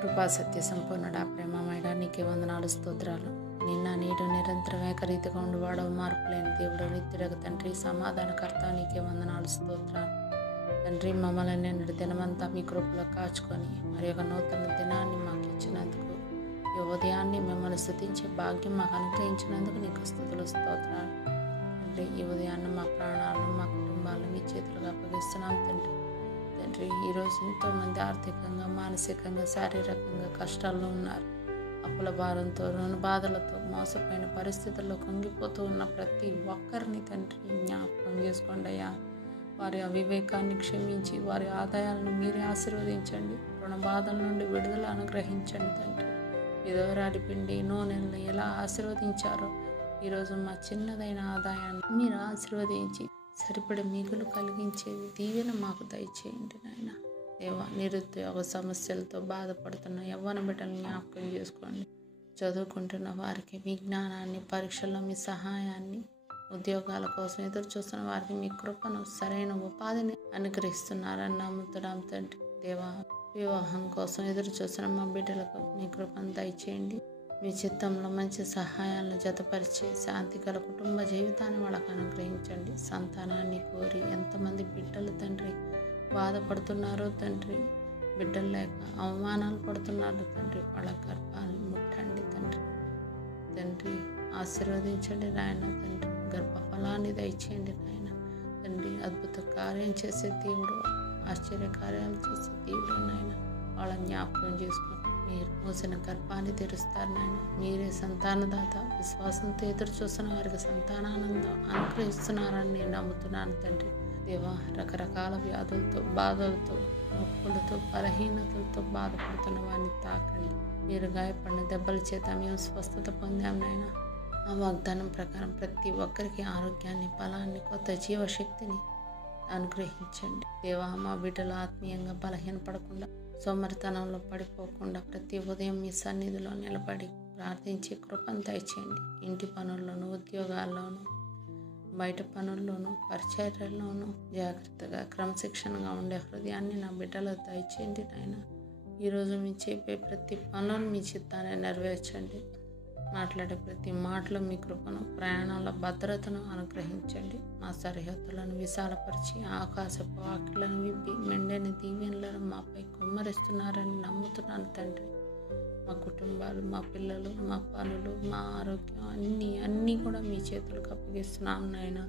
కృపా సత్య సంపూర్ణుడా, ప్రేమమయుడా, నీకే వందనాలు, స్తోత్రాలు. నిన్న నేడు నిరంతరం ఏకరీతిగా ఉండువాడవు, మార్పు లేని దేవుడు, నిత్యుడగు తండ్రి, సమాధానకర్త, నీకే వందనాలు, స్తోత్రాలు. తండ్రి, మమ్మల్ని నిన్నటి దినమంతా మీ కృపలో కాచుకొని మరి ఒక నూతన దినాన్ని మాకు ఇచ్చినందుకు, ఈ ఉదయాన్ని మిమ్మల్ని స్తుతించే భాగ్యం మాకు అనుగ్రహించినందుకు నీకు స్తుతులు, స్తోత్రాలు. తండ్రి, ఈ ఉదయాన్ని మా ప్రాణాలను, మా కుటుంబాలను మీ చేతులుగా అప్పగిస్తున్నాం తండ్రి. తండ్రి, ఈరోజు ఎంతోమంది ఆర్థికంగా, మానసికంగా, శారీరకంగా కష్టాల్లో ఉన్నారు. అప్పుల భారంతో, రుణ బాధలతో, మోసపోయిన పరిస్థితుల్లో కుంగిపోతూ ఉన్న ప్రతి ఒక్కరిని తండ్రి జ్ఞాపకం చేసుకోండి అయ్యా. వారి అవివేకాన్ని క్షమించి వారి ఆదాయాలను మీరే ఆశీర్వదించండి. రుణ బాధల నుండి విడుదల అనుగ్రహించండి తండ్రి. విధవరాలి పిండి నూనెలను ఎలా ఆశీర్వదించారో ఈరోజు మా చిన్నదైన ఆదాయాన్ని మీరు ఆశీర్వదించి సరిపడే మిగులు కలిగించేది దీవెన మాకు దయచేయండి నాయన. దేవా, నిరుద్యోగ సమస్యలతో బాధపడుతున్న యవ్వన బిడ్డలను జ్ఞాపకం చేసుకోండి. చదువుకుంటున్న వారికి మీ జ్ఞానాన్ని, పరీక్షల్లో మీ సహాయాన్ని, ఉద్యోగాల కోసం ఎదురు చూస్తున్న వారికి మీ కృపను, సరైన ఉపాధిని అనుగ్రహిస్తున్నారని నమ్ముతున్నాం తండ్రి. దేవా, వివాహం కోసం ఎదురు చూస్తున్న మా బిడ్డలకు మీ కృపను దయచేయండి. మీ చిత్తంలో మంచి సహాయాలను జతపరిచి శాంతి గల కుటుంబ జీవితాన్ని వాళ్ళకు అనుగ్రహించండి. సంతానాన్ని కోరి ఎంతమంది బిడ్డలు తండ్రి బాధపడుతున్నారో తండ్రి, బిడ్డలు లేక అవమానాలు పడుతున్నారు తండ్రి, వాళ్ళ గర్భాన్ని ముట్టండి తండ్రి. తండ్రి, ఆశీర్వదించండి నాయన. తండ్రి, గర్భఫలాన్ని దయచేయండి నాయన. తండ్రి, అద్భుత కార్యం చేసే దేవుడు, ఆశ్చర్య కార్యాలు చేసే దేవుడు నాయన. వాళ్ళ జ్ఞాపకం చేసుకుని మీరు మోసిన గర్భాన్ని తెరుస్తారు నాయన. మీరే సంతానదాత. విశ్వాసంతో ఎదురు చూస్తున్న వారికి సంతానానందం అనుగ్రహిస్తున్నారని నేను నమ్ముతున్నాను తండ్రి. దేవా, రకరకాల వ్యాధులతో, బాధలతో, నొప్పులతో, బలహీనతలతో బాధపడుతున్న వారిని తాకండి. మీరు గాయపడిన దెబ్బల చేత మేము స్వస్థత పొందాం నాయన. ఆ వాగ్దానం ప్రకారం ప్రతి ఒక్కరికి ఆరోగ్యాన్ని, బలాన్ని, కొత్త జీవశక్తిని అనుగ్రహించండి. దేవా, మా బిడ్డలు ఆత్మీయంగా బలహీనపడకుండా, సోమరితనంలో పడిపోకుండా ప్రతి ఉదయం మీ సన్నిధిలో నిలబడి ప్రార్థించి కృపను దయచేయండి. ఇంటి పనుల్లోనూ, ఉద్యోగాల్లోనూ, బయట పనుల్లోనూ, పరిచర్యల్లోనూ జాగ్రత్తగా, క్రమశిక్షణగా ఉండే హృదయాన్ని నా బిడ్డలకు దయచేయండి నాయన. ఈరోజు మీ చెప్పే ప్రతి పనులను మీ చిత్తాన్ని నెరవేర్చండి. మాట్లాడే ప్రతి మాటలో మీ కృపను, ప్రయాణాల భద్రతను అనుగ్రహించండి. మా సరిహద్దులను విశాలపరిచి ఆకాశపు వాకిళ్లను విప్పి మెండని దీవెనలను మాపై కుమ్మరిస్తున్నారని నమ్ముతున్నాను తండ్రి. మా కుటుంబాలు, మా పిల్లలు, మా పనులు, మా ఆరోగ్యం అన్నీ కూడా మీ చేతులకు అప్పగిస్తున్నాం నాయన.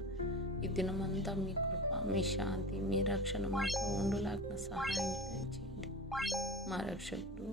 ఈ దినమంతా మీ కృప, మీ శాంతి, మీ రక్షణ మాతో ఉండులాగిన సహాయం చేయండి. మా రక్షకుడు